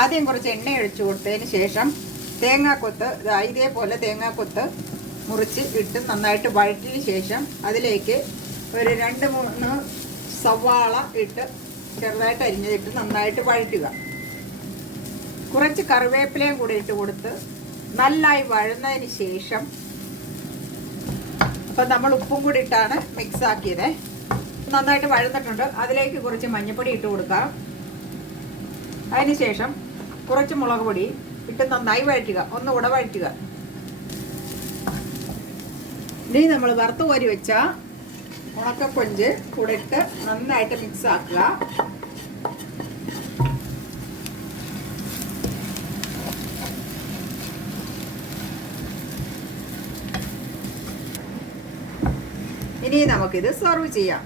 ആദ്യം കുറച്ച് എണ്ണ ഒഴിച്ചു കൊടുത്തതിന് ശേഷം തേങ്ങാക്കൊത്ത് ഇതേപോലെ തേങ്ങാക്കൊത്ത് മുറിച്ച് ഇട്ട് നന്നായിട്ട് വഴറ്റിയതിന് ശേഷം അതിലേക്ക് ഒരു 2-3 സവാള ഇട്ട് ചെറുതായിട്ട് അരിഞ്ഞതിട്ട് നന്നായിട്ട് വഴറ്റുക. കുറച്ച് കറിവേപ്പിലയും കൂടി ഇട്ട് കൊടുത്ത് നന്നായി വഴന്നതിന് ശേഷം അപ്പം നമ്മൾ ഉപ്പും കൂടി ഇട്ടാണ് മിക്സ് ആക്കിയത്. നന്നായിട്ട് വഴന്നിട്ടുണ്ട്. അതിലേക്ക് കുറച്ച് മഞ്ഞൾപ്പൊടി ഇട്ട് കൊടുക്കാം. അതിനുശേഷം കുറച്ച് മുളക് പൊടി ഇട്ട് നന്നായി വഴറ്റുക. ഒന്നുകൂടെ വഴറ്റുക. ഇനി നമ്മൾ വറുത്ത് കോരി വെച്ച ഉണക്കക്കൊഞ്ച് കൂടെ ഇട്ട് നന്നായിട്ട് മിക്സ് ആക്കുക. ഇനി നമുക്കിത് സെർവ് ചെയ്യാം.